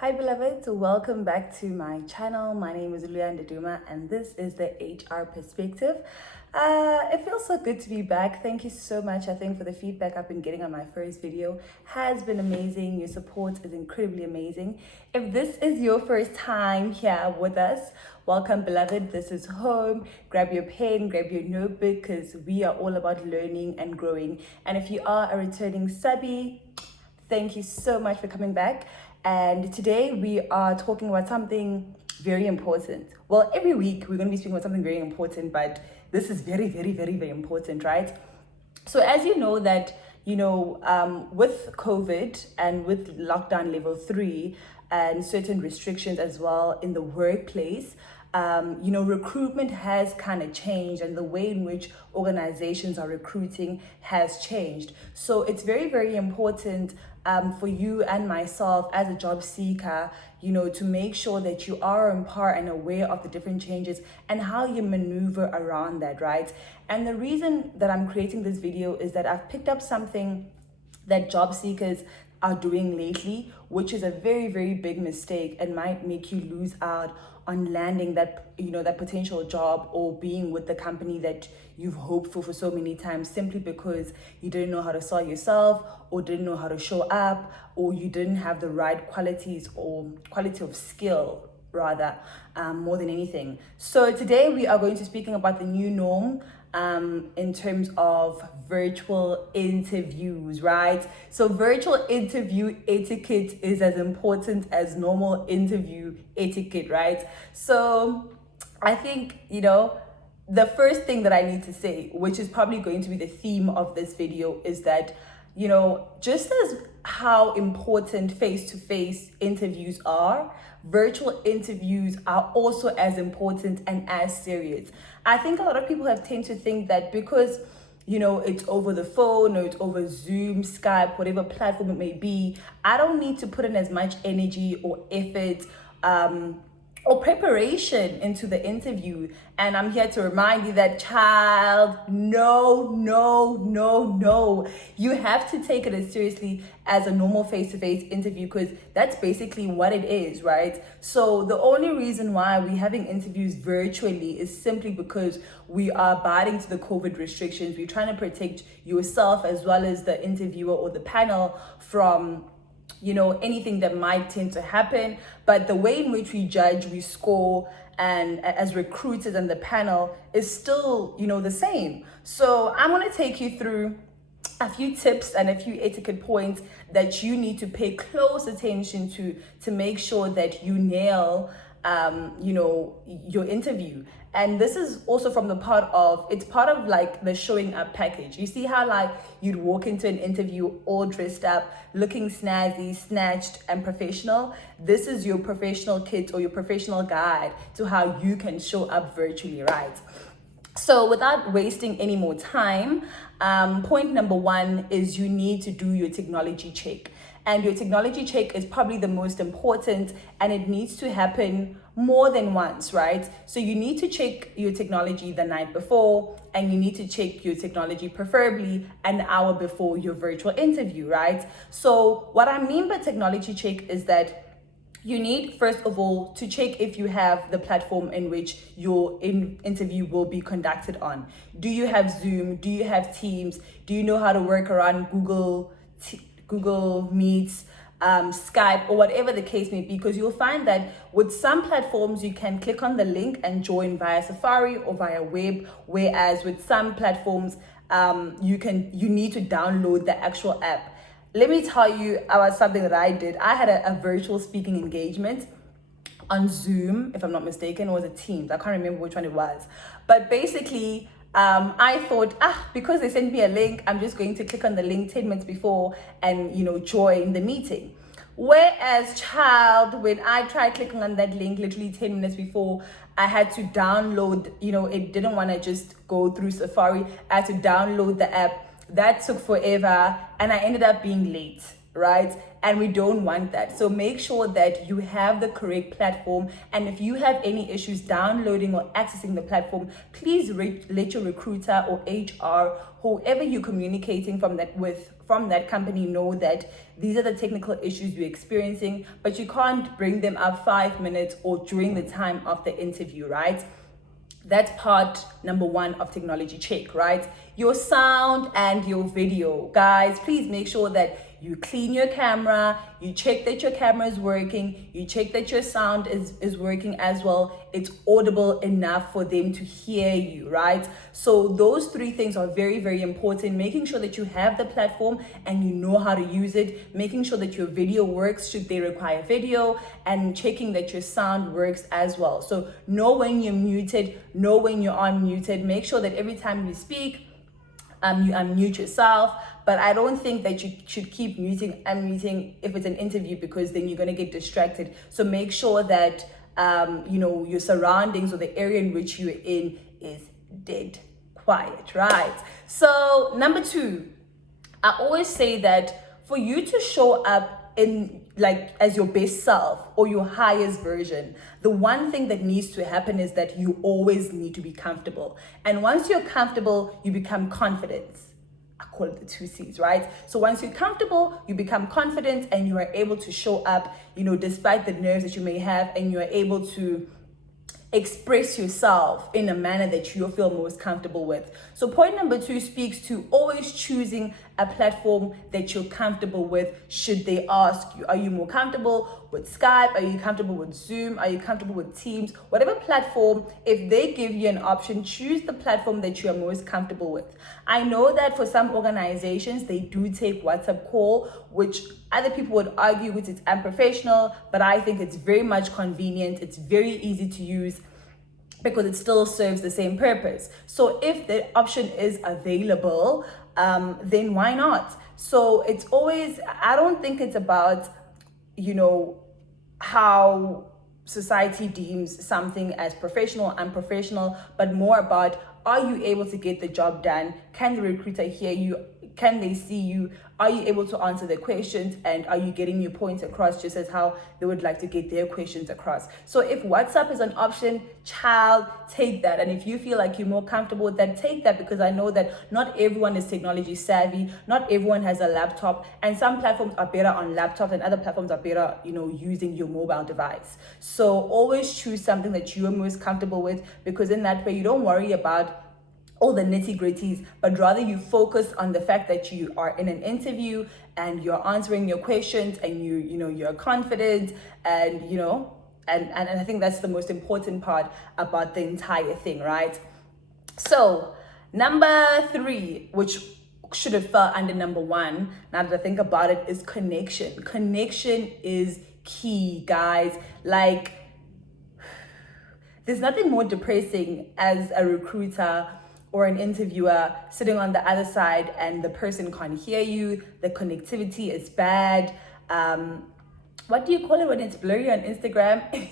Hi beloveds, welcome back to my channel. My name is Luyan Duma and this is the HR perspective. It feels so good to be back. Thank you so much. I think for the feedback I've been getting on my first video has been amazing. Your support is incredibly amazing. If this is your first time here with us, welcome beloved. This is home. Grab your pen, grab your notebook because we are all about learning and growing. And if you are a returning subby, thank you so much for coming back. And today we are talking about something very important. Well, every week we're going to be speaking about something very important, but this is very, very, very, very important, right? So as you know that, with COVID and with lockdown level 3 and certain restrictions as well in the workplace, recruitment has kind of changed and the way in which organizations are recruiting has changed. So it's very, very important for you and myself as a job seeker, to make sure that you are on par and aware of the different changes and how you maneuver around that, right? And the reason that I'm creating this video is that I've picked up something that job seekers are doing lately, which is a very, very big mistake and might make you lose out on landing that potential job or being with the company that you've hoped for so many times, simply because you didn't know how to sell yourself or didn't know how to show up, or you didn't have the right qualities or quality of skill rather, more than anything. So today we are going to be speaking about the new norm in terms of virtual interviews, right? So virtual interview etiquette is as important as normal interview etiquette, right? So I think, the first thing that I need to say, which is probably going to be the theme of this video, is that, just as how important face-to-face interviews are, virtual interviews are also as important and as serious. I think a lot of people have tend to think that because it's over the phone or it's over Zoom, Skype, whatever platform it may be, I don't need to put in as much energy or effort or preparation into the interview. And I'm here to remind you that, child, no. You have to take it as seriously as a normal face-to-face interview, because that's basically what it is, right? So the only reason why we're having interviews virtually is simply because we are abiding to the COVID restrictions. We're trying to protect yourself as well as the interviewer or the panel from anything that might tend to happen. But the way in which we judge, we score, and as recruiters and the panel is still, the same. So I'm going to take you through a few tips and a few etiquette points that you need to pay close attention to make sure that you nail your interview. And this is also from it's part of like the showing up package. You see how like you'd walk into an interview all dressed up, looking snazzy, snatched and professional. This is your professional kit or your professional guide to how you can show up virtually, right? So without wasting any more time, point number 1 is you need to do your technology check. And your technology check is probably the most important, and it needs to happen more than once, right? So you need to check your technology the night before, and you need to check your technology preferably an hour before your virtual interview, right? So what I mean by technology check is that you need, first of all, to check if you have the platform in which your interview will be conducted on. Do you have Zoom? Do you have Teams? Do you know how to work around Google Meets, Skype, or whatever the case may be? Because you'll find that with some platforms, you can click on the link and join via Safari or via web, whereas with some platforms, you need to download the actual app. Let me tell you about something that I did. I had a virtual speaking engagement on Zoom, if I'm not mistaken, or was it Teams? I can't remember which one it was. But basically, I thought, because they sent me a link, I'm just going to click on the link 10 minutes before and, join the meeting. Whereas, child, when I tried clicking on that link literally 10 minutes before, I had to download, it didn't want to just go through Safari. I had to download the app. That took forever, and I ended up being late, right? And we don't want that. So make sure that you have the correct platform. And if you have any issues downloading or accessing the platform, please let your recruiter or HR, whoever you're communicating from that company, know that these are the technical issues you're experiencing, but you can't bring them up 5 minutes or during the time of the interview, right? That's part number one of technology check, right? Your sound and your video. Guys, please make sure that you clean your camera, you check that your camera is working, you check that your sound is working as well. It's audible enough for them to hear you, right? So those three things are very, very important. Making sure that you have the platform and you know how to use it, making sure that your video works should they require video, and checking that your sound works as well. So know when you're muted, know when you're unmuted. Make sure that every time you speak, you unmute yourself. But I don't think that you should keep unmuting if it's an interview, because then you're going to get distracted. So make sure that your surroundings or the area in which you're in is dead quiet, right? So number 2, I always say that for you to show up in as your best self or your highest version, the one thing that needs to happen is that you always need to be comfortable. And once you're comfortable, you become confident. I call it the 2 C's, right? So once you're comfortable, you become confident and you are able to show up, despite the nerves that you may have, and you are able to express yourself in a manner that you feel most comfortable with. So point number 2 speaks to always choosing a platform that you're comfortable with. Should they ask you, are you more comfortable with Skype? Are you comfortable with Zoom? Are you comfortable with Teams? Whatever platform, if they give you an option, choose the platform that you are most comfortable with. I know that for some organizations, they do take WhatsApp call, which other people would argue which is unprofessional, but I think it's very much convenient. It's very easy to use because it still serves the same purpose. So if the option is available, then why not? So it's always, I don't think it's about, how society deems something as professional, unprofessional, but more about, are you able to get the job done? Can the recruiter hear you? Can they see you? Are you able to answer their questions? And are you getting your points across just as how they would like to get their questions across? So if WhatsApp is an option, child, take that. And if you feel like you're more comfortable with that, take that, because I know that not everyone is technology savvy. Not everyone has a laptop, and some platforms are better on laptops and other platforms are better, using your mobile device. So always choose something that you are most comfortable with, because in that way you don't worry about all the nitty-gritties, but rather you focus on the fact that you are in an interview and you're answering your questions and you're confident, and and I think that's the most important part about the entire thing, right? So number 3, which should have fell under number 1, now that I think about it, is connection. Connection is key, guys. There's nothing more depressing as a recruiter or an interviewer sitting on the other side and the person can't hear you, the connectivity is bad. What do you call it when it's blurry on Instagram?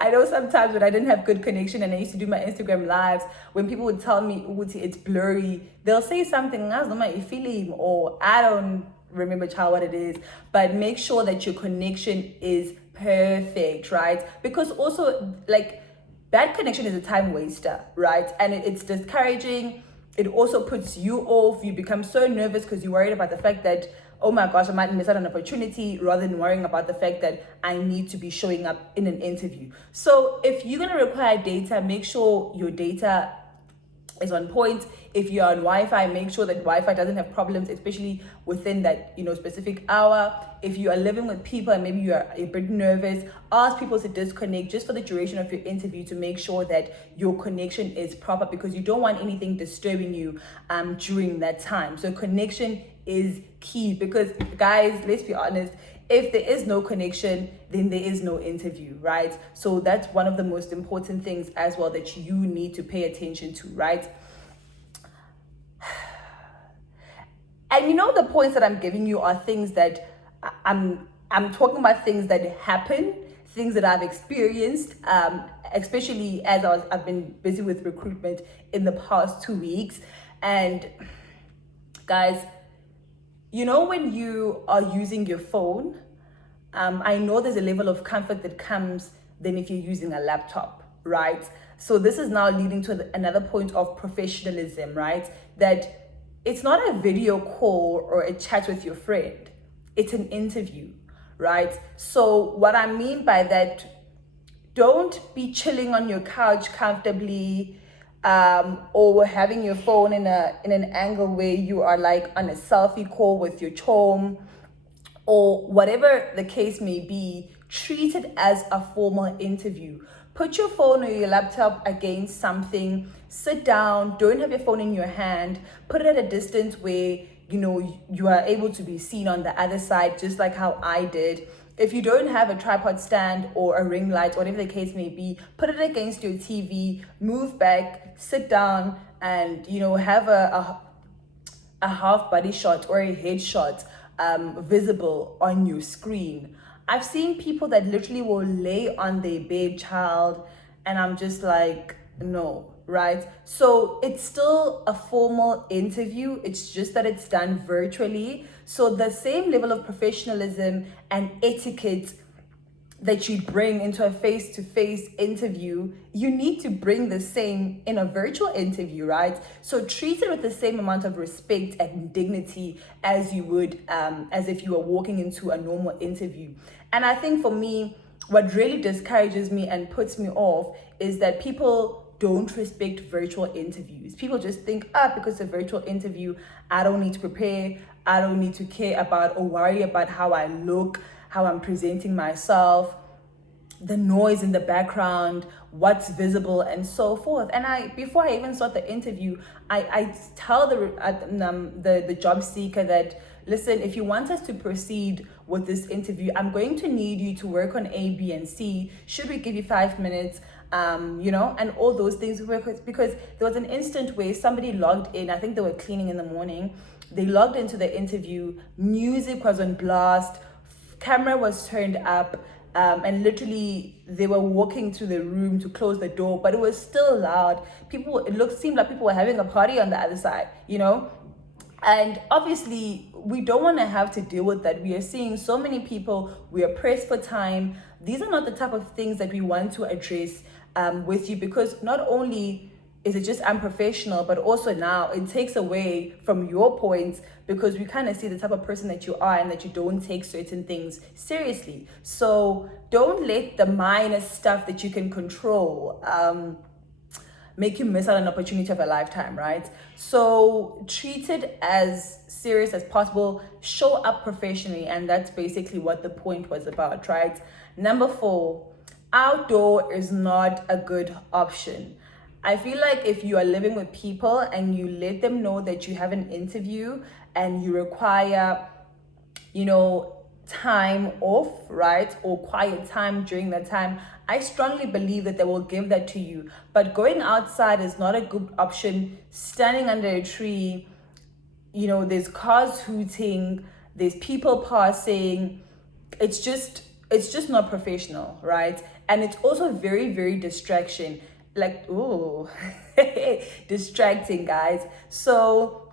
I know sometimes when I didn't have good connection and I used to do my Instagram lives, when people would tell me, Uti, it's blurry, they'll say something, or I don't remember what it is, but make sure that your connection is perfect, right? Because also, bad connection is a time waster, right? And it's discouraging. It also puts you off. You become so nervous because you're worried about the fact that, oh my gosh, I might miss out on an opportunity, rather than worrying about the fact that I need to be showing up in an interview. So if you're going to require data, make sure your data is on point. If you're on Wi-Fi, make sure that Wi-Fi doesn't have problems, especially within that specific hour. If you are living with people and maybe you are a bit nervous, ask people to disconnect just for the duration of your interview to make sure that your connection is proper, because you don't want anything disturbing you during that time. So connection is key, because guys, let's be honest, if there is no connection, then there is no interview, right? So that's one of the most important things as well that you need to pay attention to, right? And the points that I'm giving you are things that I'm talking about, things that happen, things that I've experienced, especially as I've been busy with recruitment in the past 2 weeks. And guys, you know, when you are using your phone, I know there's a level of comfort that comes than if you're using a laptop, right? So this is now leading to another point of professionalism, right? That it's not a video call or a chat with your friend, it's an interview, right? So what I mean by that, don't be chilling on your couch comfortably, or having your phone in an angle where you are like on a selfie call with your chom, or whatever the case may be. Treat it as a formal interview. Put your phone or your laptop against something, sit down, don't have your phone in your hand, put it at a distance where you know you are able to be seen on the other side, just like how I did. If you don't have a tripod stand or a ring light, whatever the case may be, put it against your TV, move back, sit down, and you know, have a half body shot or a head shot visible on your screen. I've seen people that literally will lay on their bed, child, and I'm just like, no, right? So it's still a formal interview. It's just that it's done virtually. So the same level of professionalism and etiquette that you bring into a face-to-face interview, you need to bring the same in a virtual interview, right? So treat it with the same amount of respect and dignity as you would, as if you were walking into a normal interview. And I think for me, what really discourages me and puts me off is that people don't respect virtual interviews. People just think, because it's a virtual interview, I don't need to prepare, I don't need to care about or worry about how I look, how I'm presenting myself, the noise in the background, what's visible, and so forth. And before I even start the interview, I tell the job seeker that, listen, if you want us to proceed with this interview, I'm going to need you to work on A, B, and C. Should we give you 5 minutes? And all those things. Because there was an instant where somebody logged in, I think they were cleaning in the morning, they logged into the interview, music was on blast, camera was turned up, and literally they were walking to the room to close the door, but it was still loud. Seemed like people were having a party on the other side, you know? And obviously, we don't want to have to deal with that. We are seeing so many people, we are pressed for time. These are not the type of things that we want to address with you, because not only is it just unprofessional, but also now it takes away from your points, because we kind of see the type of person that you are and that you don't take certain things seriously. So don't let the minor stuff that you can control make you miss out on an opportunity of a lifetime, right? So treat it as serious as possible, show up professionally, and that's basically what the point was about, right? Number 4, outdoor is not a good option. I feel like if you are living with people and you let them know that you have an interview and you require, time off, right? Or quiet time during that time, I strongly believe that they will give that to you. But going outside is not a good option. Standing under a tree, there's cars hooting, there's people passing. It's just not professional, right? And it's also very, very distraction. Like, ooh, distracting, guys. So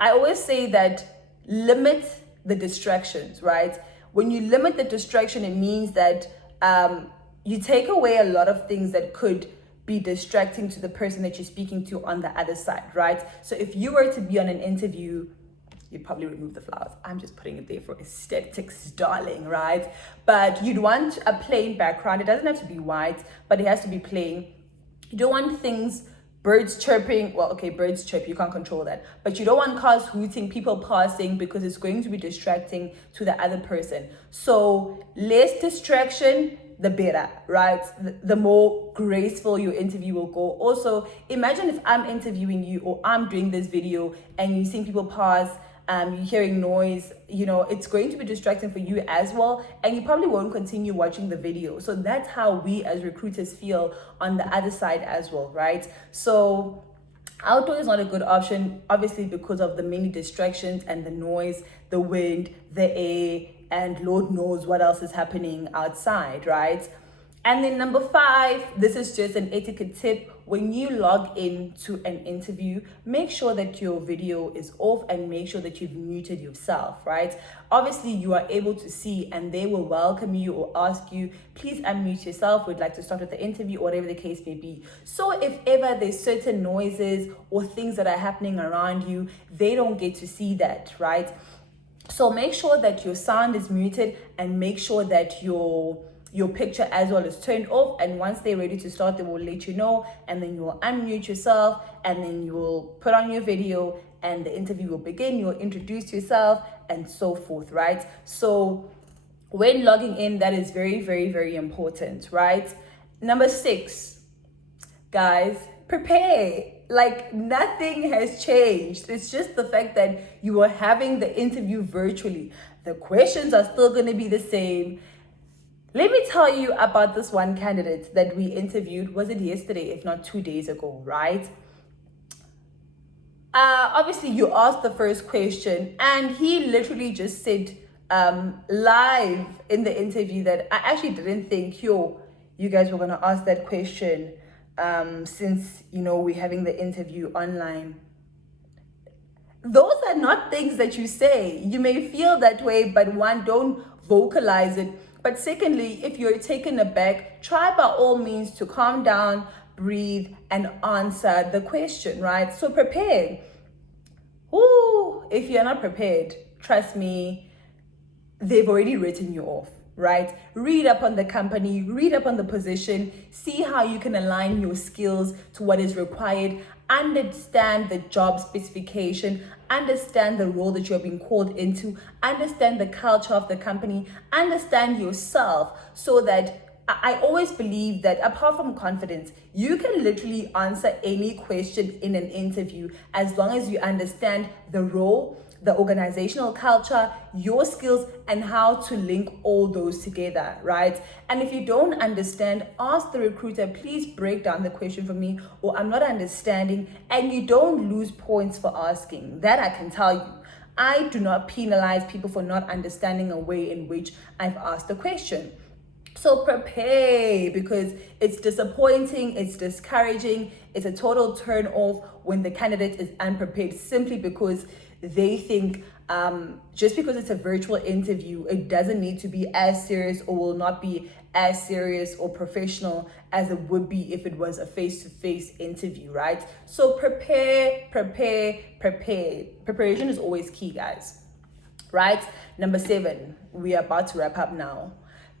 I always say that limit the distractions, right? When you limit the distraction, it means that you take away a lot of things that could be distracting to the person that you're speaking to on the other side, right? So if you were to be on an interview, you'd probably remove the flowers. I'm just putting it there for aesthetics, darling, right? But you'd want a plain background. It doesn't have to be white, but it has to be plain. You don't want things, birds chirping. Well, okay, birds chirp, you can't control that. But you don't want cars hooting, people passing, because it's going to be distracting to the other person. So less distraction, the better, right? The more graceful your interview will go. Also, imagine if I'm interviewing you or I'm doing this video and you're seeing people pass, you're hearing noise, it's going to be distracting for you as well, and you probably won't continue watching the video. So that's how we as recruiters feel on the other side as well, right? So outdoor is not a good option, obviously, because of the many distractions and the noise, the wind, the air, and Lord knows what else is happening outside, right? And then number 5, this is just an etiquette tip. When you log in to an interview, make sure that your video is off and make sure that you've muted yourself, right? Obviously, you are able to see and they will welcome you or ask you, please unmute yourself. We'd like to start with the interview or whatever the case may be. So if ever there's certain noises or things that are happening around you, they don't get to see that, right? So make sure that your sound is muted and make sure that your picture as well is turned off, and once they're ready to start they will let you know, and then you will unmute yourself and then you will put on your video and the interview will begin. You'll introduce yourself and so forth, right? So when logging in, that is very, very, very important, right? Number 6, guys, prepare. Like, nothing has changed. It's just the fact that you are having the interview virtually. The questions are still going to be the same. Let me tell you about this one candidate that we interviewed. Was it yesterday, if not 2 days ago, right? Obviously, you asked the first question and he literally just said live in the interview that I actually didn't think, you guys were going to ask that question since, we're having the interview online. Those are not things that you say. You may feel that way, but one, don't vocalize it. But secondly, if you're taken aback, try by all means to calm down, breathe, and answer the question, right? So prepare. If you're not prepared, trust me, they've already written you off, right? Read up on the company, read up on the position, see how you can align your skills to what is required, understand the job specification, understand the role that you're being called into, understand the culture of the company, understand yourself, so that I always believe that apart from confidence, you can literally answer any question in an interview as long as you understand the role, the organizational culture, your skills, and how to link all those together, right? And if you don't understand, ask the recruiter, please break down the question for me, or I'm not understanding, and you don't lose points for asking. That I can tell you. I do not penalize people for not understanding a way in which I've asked the question. So prepare, because it's disappointing, it's discouraging, it's a total turn off when the candidate is unprepared simply because they think just because it's a virtual interview, it doesn't need to be as serious or will not be as serious or professional as it would be if it was a face-to-face interview, right? So prepare. Preparation is always key, guys, right? Number 7, we are about to wrap up now.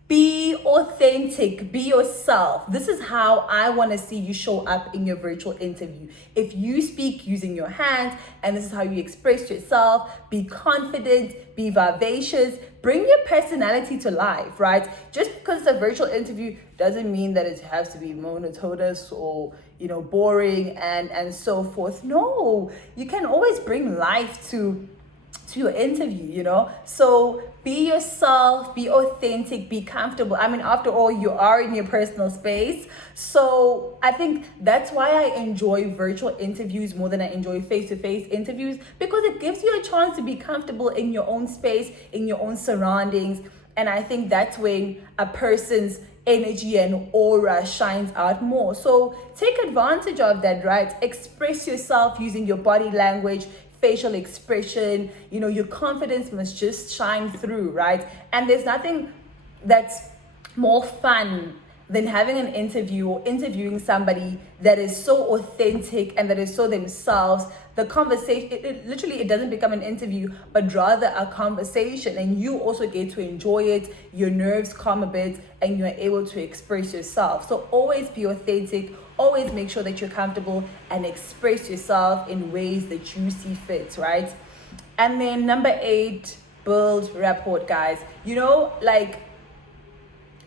Be authentic, be yourself. This is how I want to see you show up in your virtual interview. If you speak using your hands and this is how you express yourself, be confident, be vivacious, bring your personality to life, right? Just because it's a virtual interview doesn't mean that it has to be monotonous or, boring and so forth. No, you can always bring life to your interview, So be yourself, be authentic, be comfortable. I mean, after all, you are in your personal space. So I think that's why I enjoy virtual interviews more than I enjoy face-to-face interviews, because it gives you a chance to be comfortable in your own space, in your own surroundings. And I think that's when a person's energy and aura shines out more. So take advantage of that, right? Express yourself using your body language, facial expression, your confidence must just shine through, right? And there's nothing that's more fun than having an interview or interviewing somebody that is so authentic and that is so themselves. The conversation, it doesn't become an interview, but rather a conversation, and you also get to enjoy it. Your nerves calm a bit and you're able to express yourself. So always be authentic, always make sure that you're comfortable and express yourself in ways that you see fit, right? And then number 8, build rapport, guys.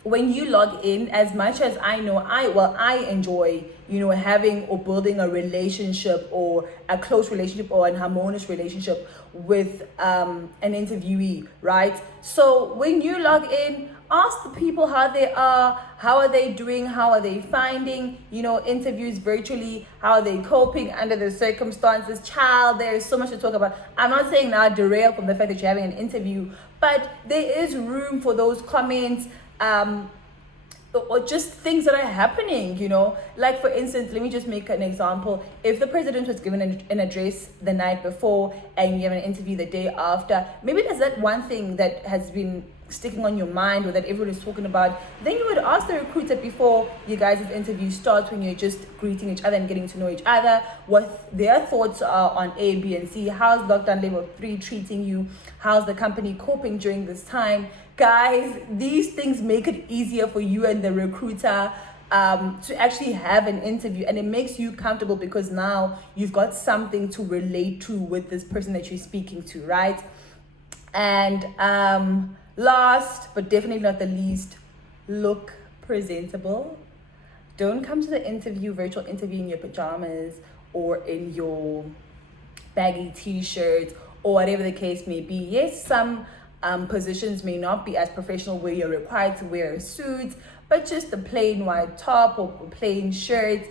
When you log in, as much as I know, I enjoy, having or building a relationship or a close relationship or an harmonious relationship with an interviewee, right? So when you log in, ask the people how they are, how are they doing, how are they finding, interviews virtually, how are they coping under the circumstances. Child, there is so much to talk about. I'm not saying now derail from the fact that you're having an interview, but there is room for those comments. or just things that are happening, like for instance, let me just make an example. If the president was given an address the night before and you have an interview the day after, maybe there's that one thing that has been sticking on your mind or that everyone is talking about, then you would ask the recruiter before you guys' interview starts, when you're just greeting each other and getting to know each other, what their thoughts are on A, B, and C. How's lockdown level 3 treating you? How's the company coping during this time? Guys, these things make it easier for you and the recruiter to actually have an interview, and it makes you comfortable because now you've got something to relate to with this person that you're speaking to, right? And last but definitely not the least, look presentable. Don't come to the virtual interview in your pajamas or in your baggy t-shirt or whatever the case may be. Yes, some positions may not be as professional where you're required to wear a suit, but just a plain white top or plain shirt.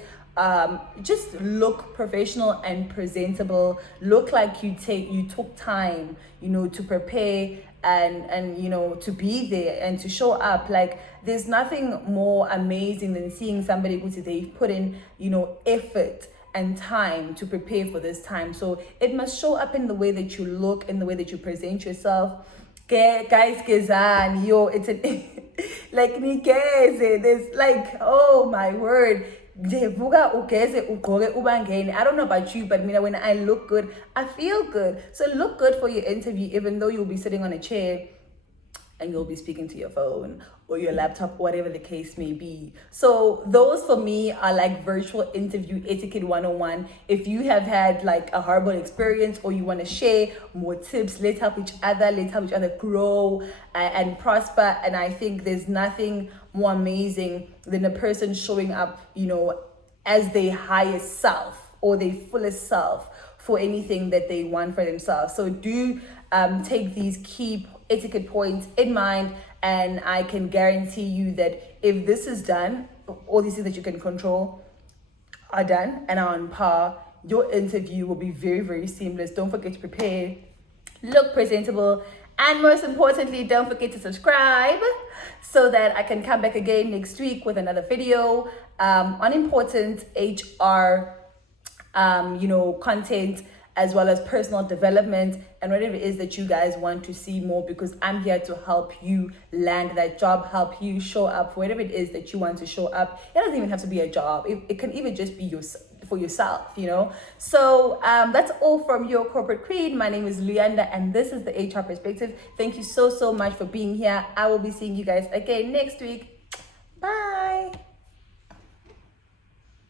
Just look professional and presentable. Look like you took time, to prepare and to be there and to show up. Like, there's nothing more amazing than seeing somebody who they've put in, effort and time to prepare for this time. So it must show up in the way that you look, in the way that you present yourself. Guys, kezani, yo, it's an like there's like, oh my word. I don't know about you, but when I look good, I feel good. So look good for your interview, even though you'll be sitting on a chair and you'll be speaking to your phone or your laptop, whatever the case may be. So those for me are like virtual interview etiquette 101. If you have had like a horrible experience or you want to share more tips, let's help each other grow and prosper. And I think there's nothing more amazing than a person showing up, as their highest self or their fullest self for anything that they want for themselves. So do take these key etiquette points in mind, and I can guarantee you that if this is done, all these things that you can control are done and are on par, your interview will be very, very seamless. Don't forget to prepare, look presentable, and most importantly, don't forget to subscribe so that I can come back again next week with another video on important HR content, as well as personal development and whatever it is that you guys want to see more, because I'm here to help you land that job, help you show up for whatever it is that you want to show up. It doesn't even have to be a job. It can even just be for yourself, So that's all from your corporate queen. My name is Luyanda, and this is the HR Perspective. Thank you so much for being here. I will be seeing you guys again next week.